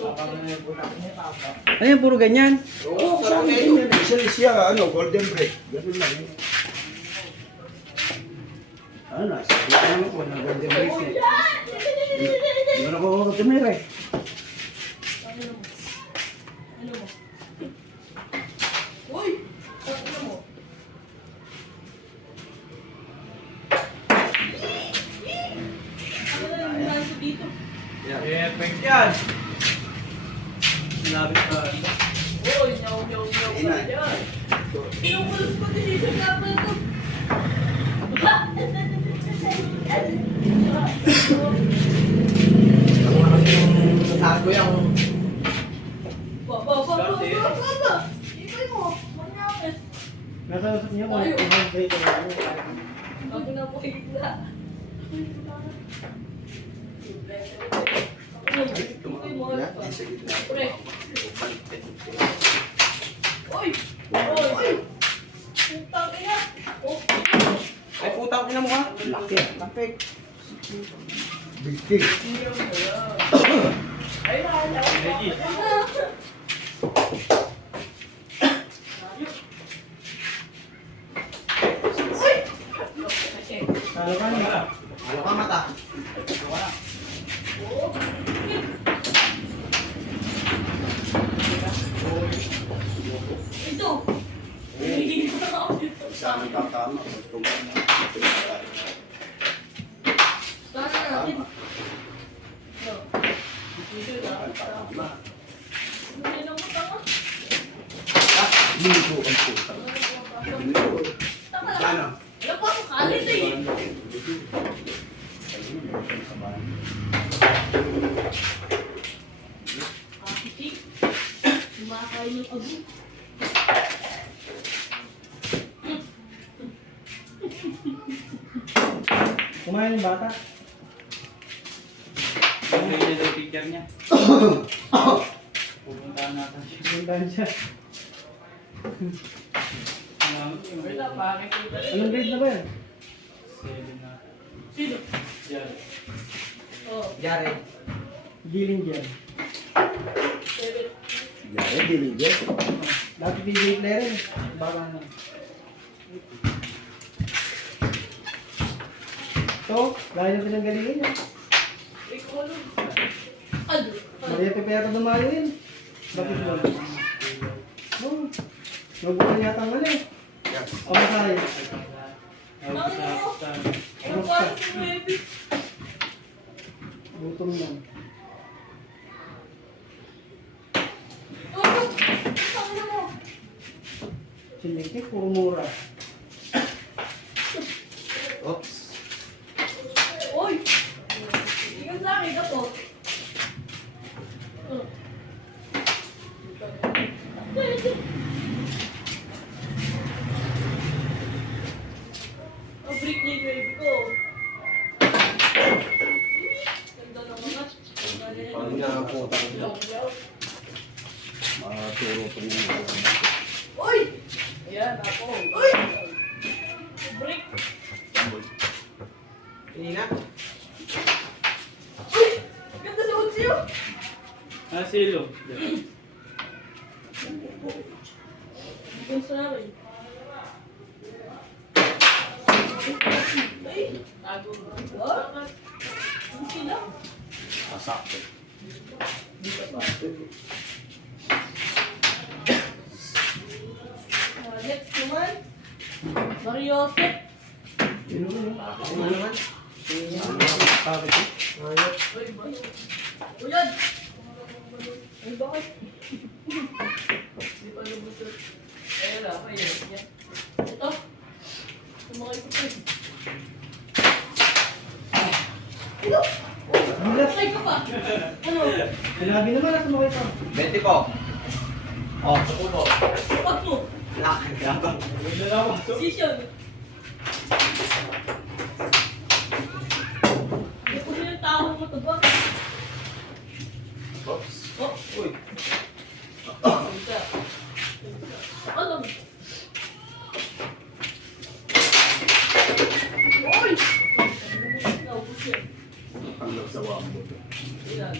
Ano yan, puro ganyan? Oo, sarang ito. Isa siya, golden break. Ganun lang yun. Ano, sabi ko naman po, ng golden break. Hindi mo na ko tumira eh. Uy! Ano mo? Ano na yung nasa dito? Perfect yan. Labit ka. Uy, nyaw ka na dyan. Pinukulos ko din sa kapal ko. Tago yung... Baba. Ibay mo. Manyakis. Nasa usap niyo Tayo. kung Bago na po higla. Uy! Putang ina! Ay, putang ina mo ka. Laki. Perfect. Big thing. Ay, Ready? Talo ka na. Ano ka mata? Ito! Hindi na ako dito. Sa amin kakama. Sana natin. No. Dito na. Hindi na mo tama. Minuto ang puta. Tama lang. Ano? Wala pa ako kalit eh. Akitik. Kumakain ng abo. Kumain yung bata. Yung ganyan yung picture niya. Pupuntahan natin siya. Pupuntahan siya. Wala pa. Anong grade na ba yan? 7 na. Sino? Yan. Oh, Yari. Giling dyan. 7. Yari, diligyan. Dati DJ player eh. Baka na. Ito, gaya na pinanggalingan niya. Ikaw lang. Ano? Maria Pepero dumayo yun. Bakit mo? Oo. Magulang yata ang ano eh. O masaya. Ano pa si baby? Gutom yan. Oh, ano mo? Sinigtik, puro mura. Oops. Uy! Ikaw sa akin ka po. Oh. Ang break na yung baby ko. Ganda ng mga. Ano nga ang puta? Maturo po yung Uy! Ayan, ako. Uy! Break! Ina? Uy! Ganda sa utsiyo! Ah, silo. Ikaw sa akin. Ay! Tago. What? Ang sila? Asakto. Next naman. Mariosep. Sino ba yun? Ano naman? Bakit eh? Ayot. Uy, ba? Uyan! Ay, bakit? Hindi pa lubos yun. Ayun lang, ayun. Yan. Ito. Sumakay ko pa. Ito! Bilas. Sumakay ka pa! Ano? Sinabi naman na sumakay pa. 20 po. Oh, ito po. Pag mo! Laki. Yabang. Position! Hindi ko yung tao mo ito ba? Oops. Oh! Uy. Isa. Alam. Uy! Naubos yan. Ang sa wamo. Ilan?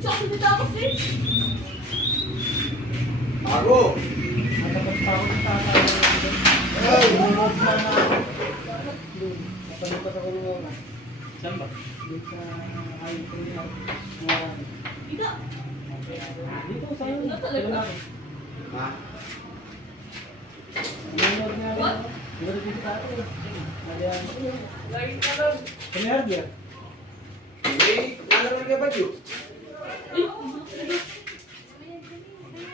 Tsaka hindi tapos eh. Bago! Matapat pa ako sa tatay. Ay! Napalipat ako ng oras. Saan ba? Dito sa ayun ko nila. Hindi. Dito sa ayun. Wala talaga. Ha? Nanonood nga rin. What? Nanonood dito sa atin. Ayan. Lagi ka lang. Kami hardya. Hindi, nalaman ka ba yun?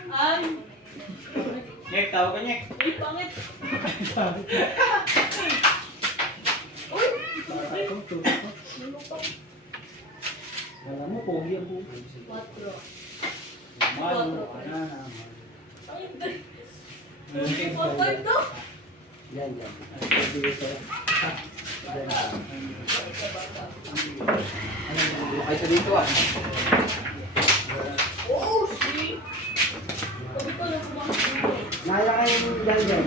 Ay. Nyek, tawag ka Nyek. Ay, pangit. Sabi ko. Uy. Bata ko, tuto ko. Alam mo, pogi ang buhay. 4. Malo ka na naman. Ay, hindi. Okay. 4-5 to. Yan, yan. Sige sa'yo. Ay, sa dito ah. Oh, shit. Sabi ko lang kumakasama. Naya kayo yan, yan.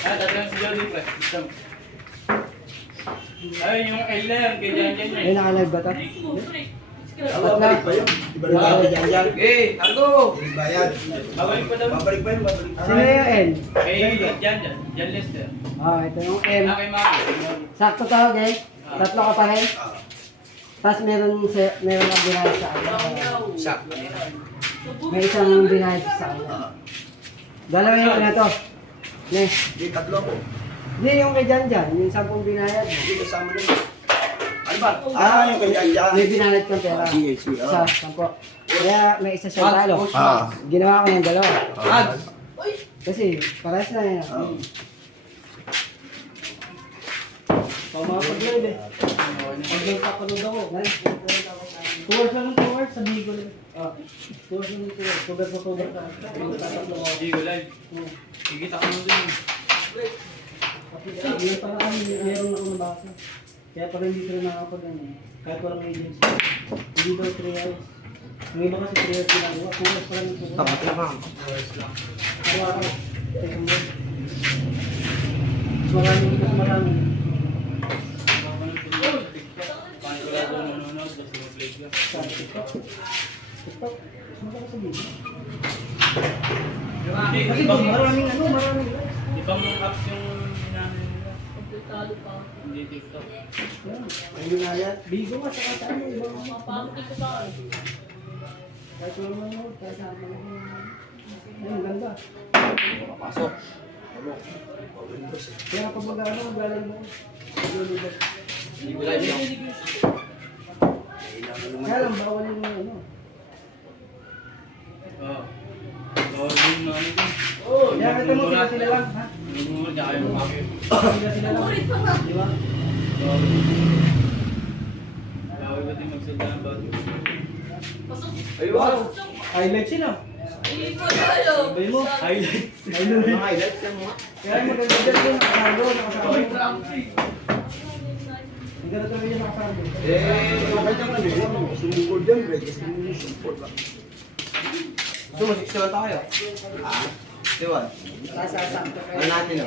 Tatawag si Jody pre. Gusto mo? Ay, yung L na yan, kay Jan Jan Ay, nakalive ba ito? Babalik pa yun. Ibalik yan dyan. Eh, Argo! Bayad. Babalik pa daw. Babalik pa yun, babalik pa. Sino yung N? Kay Jan Jan. Jan Lester. Ito yung M. Kay Maki. Sakto tawag eh. Tatlo ka pa rin. Ah, Tapos meron kang binayad sa akin. sakto. May isang binayad sa akin. Dalawa yung ano to. Ne. Hindi, tatlo ko. Hindi yung kay Jan Jan, yung 10 binayad mo. Hindi, kasama na yun. Ano ba? Ah, yung kanya dyan. May binayad kang pera. Sige, sige. Isa, 10. Kaya may isa siyang talo. Ah. Ginawa ko yung dalawa. Ah. Uy. Kasi parehas na yun. Ah. Pumapag-live eh. Pag nagpapanood ako. 2 hours lang ng 2 hours, sabihin ko lang. 2 hours lang ng 2 hours. Tugat na tugat na. Tatatlo ako. Hindi ko live. Kikita ko nun dun. Yung parang meron ako nabasa. Kaya pag hindi sila nakapag ano, kahit walang agency, hindi daw 3 hours. Yung iba kasi 3 hours ginagawa, 2 hours pa lang yung tugat. Tapat naman. Araw-araw. Second day. Marami. Paano ko lang doon nanonood, basta mag-play ka. Sa TikTok. TikTok. Sumaka ko sa video. Hindi, Kasi maraming live. ibang apps yung inamin nila. Pagkatalo pa. Hindi TikTok. Yan. Ang binayat. Bigo nga sa kasama mo. Ibang Mapapakti ko pa. kahit walang manood, kahit saan manood. Ayun, ganda. Papasok. Kaya kapag mag-ano, maglalag mo. Maglulubog. Hindi ko live yun. Kaya lang, bawal yung ano. Oo. Bawal din na ano dun. Kaya kita mo sila lang, ha? Nagmumura niya kayo Maki. Sila lang. Ulit pa nga. Di ba? Bawal ba din magsalita ng bago? Pasok. Ayun. Highlight sila. Iipon tayo. Sabay mo. Highlights. Mga highlights yan mo. Kaya maganda dyan yung nakasando, nakasando. Ang ganda talaga yung nakasando. Eh, okay naman eh. Sumugod yan, bro. Gusto mo yung support lang. Gusto mo, 61 tayo? Ah? 61? Sasasakto kayo. Ano natin, no?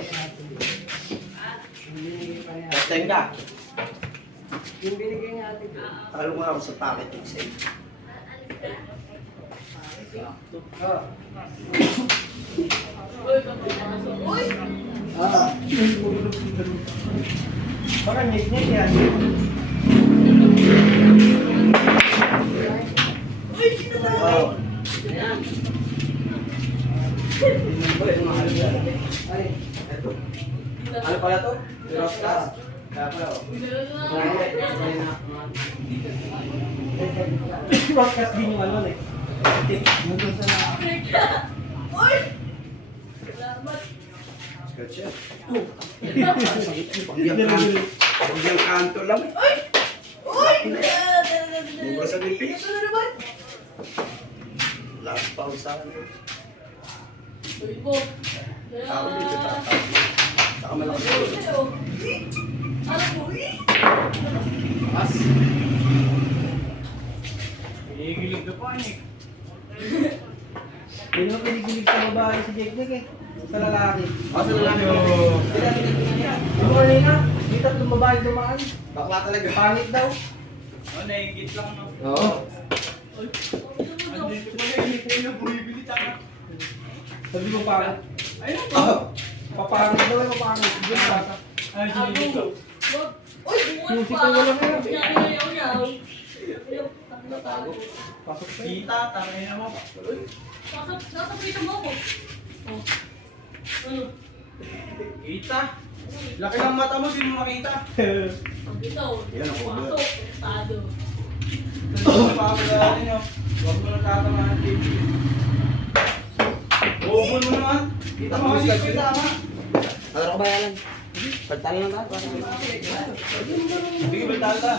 Last time ka. Yung binigay niya ate ko. Talo mo ako sa packet exam. Ah. Uy, papapasok. Uy. Ah. Baka nyek-nyek yan. Uy, sino ba? Oo. Ayan. Uy, ano mahal yan? Ay. Ito. Ano pala to? Rostas? Kaya pala, oh. Podcast din yung ano eh. Nandun sa Uy. Salamat. Scratch yan. Pagyang kanto lang. Uy. Uy. Mura sa nipis. Ito na naman. Last pa sa akin. Uy, po. Ako dito, tatap. Saka malaki. Ano po? As. Hinigilig ka pa, Nick. Hindi naman pinigilig sa babae si Jake Nick eh. Sa lalaki. Asa na lang yung... Yung kanina, may tatlong babae dumaan. Bakla talaga. Pangit daw. Oh, naigit lang, no? Oo. Ay, Ano dito mo na hindi ko na bumibili tama. Sabi ko parang, Ayun po. papangit daw yung papangit. Hindi na bata. Ay, sinigit ko. Wag. Uy, Yung buwan sito pa. wala na yan. Yaw. Ayaw, takbo tago. Pasok pa yun. Kita, tangin na mo. Nasa pito mo ako. Oh. Ano? Kita. Laki ng mata mo, sino makita? Ang bitaw. Yan ako, Pasok. Estado. Ano pa ako dali nyo? Huwag mo nang tatamaan, baby. Uubon mo naman. Kita mo kasi ko tama. Ano ka ba yan? Pagtali lang tayo. Sige, baltal ka.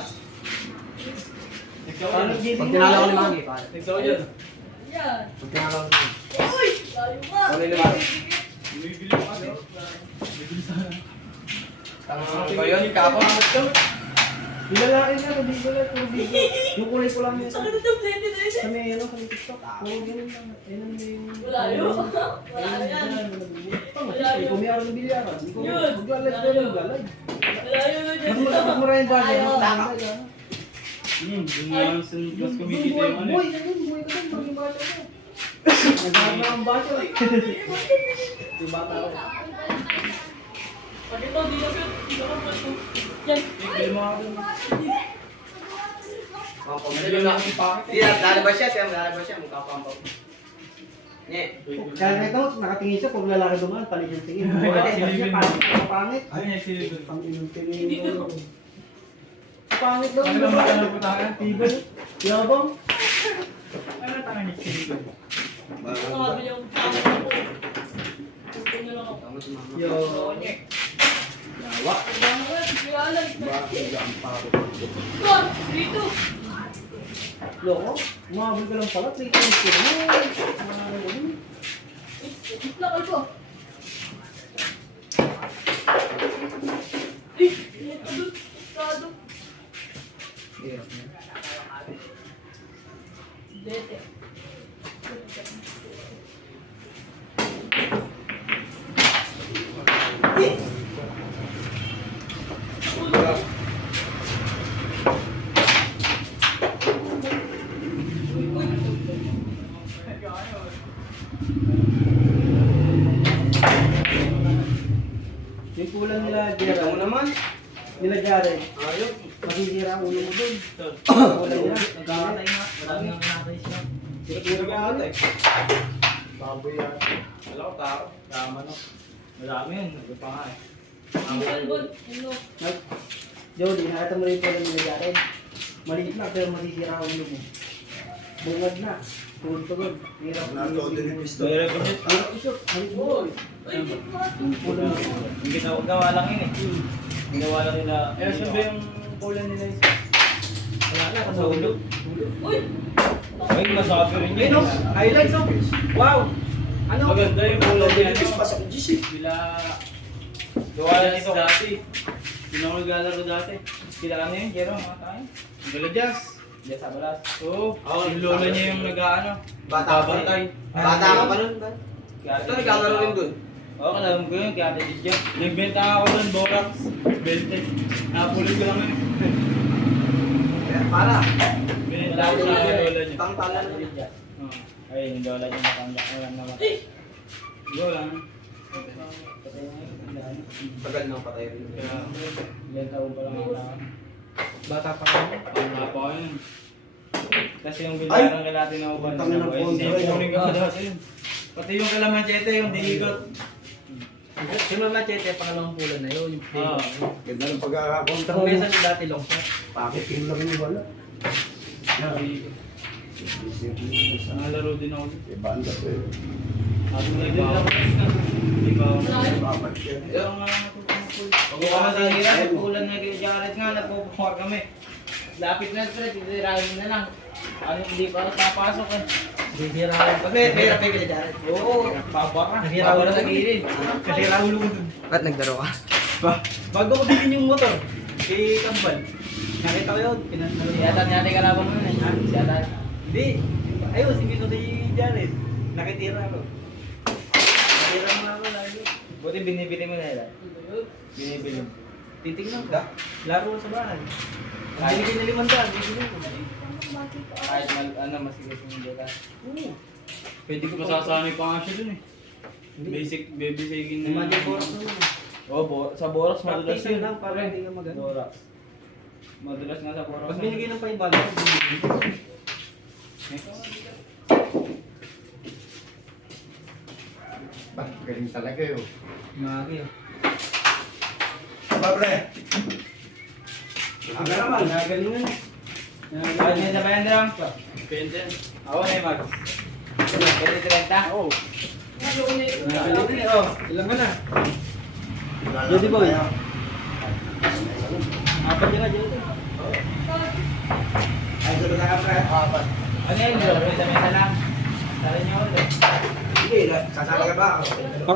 Paano Nagsawa dyan. Jay? Pag tinalo ko ni Mami, paano? Nagsawa dyan. Yan. Pag tinalo ko ni Mami. Uy! Layo ka. Ano yung limang? Bumibili mo kasi. Bibili sana. Tama ba yun? Kapang. Nilalaki nga, hindi ko lang, puro bigo. Yung kulay ko lang yun. Sakit na yung blended na yun. Sa may ano, sa may TikTok. Puro ganun lang. Ayun ang yung... Malayo. Malayo yan. Malayo. Kung may araw ng bilyaran, hindi ko Yun. maglalay ka ng galay. Malayo na dyan. Mas maraming bagay. Ayaw. Mas maraming bagay. Dun nga mas kumikita yung ano. Boy, ganun, boy, ganun. Maging bata ko. Naghahanap na ang bata. Yung bata ko. Pag ito, di na siya. Di na ka ito. Yan. Bibili mo ako. Hindi lalabas siya. Kaya lalabas siya. Mukha pa ang pao. Nye. Kaya nga ito, nakatingin siya, pag lalaki dumaan, panig yung tingin. Silipin. Pangit. Ano yung silipin? Ang inong tingin. Pangit daw. Ano naman ano po tayo? Tibay. Yabang. Ano tayo ni silipin? Ano nga ba yung pangit ako? Tutong na lang ako. Tama si Mama. Yo. Yawa. Ang dami ko yan. Kailangan. Bakit ang pao? Kon! Dito! Loko. Umabot ka lang pala. 3 times ko. Dito lang ito. Eh! Ito doon. Estado. Dete. Yung kulang nila, Ito mo Gerald. naman. Nila Jared. Ayok. Masisira ang ulo mo dun. Ito. Kulang nila. Nagkakatay nga. Marami nang kinatay siya. Tira ka ano. Baboy yan. Wala ko tao. Tama no. Marami yun. Nagpa pa nga eh. Ang albon. Ano? Jody, nakita mo rin pala nila Jared. Maliit na, pero masisira ang ulo mo. Bungad na. Tugod-tugod. Hirap. Mayroon ko dito. Hirap isok. Halit mo. Ay, dito nga. Kulang. Yung gawa lang yun eh. Ginawa lang nila. Eh, saan ba yung kulang nila isa? Wala na, Sa ulo. Uy! Ay, masabi rin yun. Ayun o, highlights o. Wow! Ano? Maganda yung kulang niya. Pasok Gis eh. Sila... Gawa lang ito dati. Sila ko naglalaro dati. Sila ano yun, Jero, mga tayo. Galadyas. Diyan sa balas. Oo. Yung lola niya yung nag-ano. Bata ka pa Babantay. Bata ka pa nun. ba? Ito naglalaro rin dun. Oo, alam ko yun, kaya natin dyan. Nagbenta ako doon, Borax, 20. Napulot ko lang yun. Kaya para. Binenta ko sa lola niya. Pang pala na. Oo. Ayun, yung lola niya matanda. Alam naman. Ay! Yo lang. Tagal nang patay rin. Kaya, ilan taon pa lang ang tao. Bata pa kami. Tama pa ko yun. Kasi yung bilyaran kay natin na uban. Tangin ng pondo, Hindi, eh. kunin ka dati yun. Pati yung kalamanchete, yung diigot. Yung mga machete, pangalawang pulan na yun. Oo. Ganda ng pagkakakontra Kung mo. minsan yung dati long shot. Bakit yung lang yung wala? Diigot. Nalaro din ako dito. Ibanda to eh. Ako na din ako. Hindi ba ako? Babat yan. Kaya nga natutungkol. Huwag ka masahira, nagpulan na kay Jared nga, nagpupuha kami. Lapit na sila, titirahin na lang. Ano, hindi pa ako papasok eh. Bibira ka. Kasi pera pa yung Jared. Oo, pabara. Nasira Pabara ulo sa ko. gilid. Nasira ulo ko dun. Ba't nagdaro ka? Bago ko bilhin yung motor, kay Kambal. Nakita ko yun, pinanalo. Si Atan natin kalabang nun eh. Ha? Si Atan. Hindi. Ayun, si Mito si Jared. Nakitira ako. Nakitira mo ako lalo. Buti binibili mo na yun. Binibili mo. Titignan ko. Da? Laro sa bahay. Kahit hindi na 500, bibili ko. Kahit masigas yung data. Oo. Pwede ko Masasanay pa nga siya dun eh. Hindi. Babysagin May magic boras naman. Oo, sa Borax madulas Practice yun. lang para hindi ka magano. Borax. Madulas nga sa Borax. Pag binigay ng 500, bibili ko. Bah, galing talaga yun. Magi. Pable! Aga naman. Nagalingan eh. Bakit may sabayan drum? Pwede. Ako na yung mag. Pwede 30? Oo. Nagalingan eh. Oh, ilan ka na? Jody boy. Apat niya nga, Jody. Ay, sabi na ka, pre. Apat. Ano yun? Pwede lang. Tara niyo ulit. Hindi, sasama ka ba?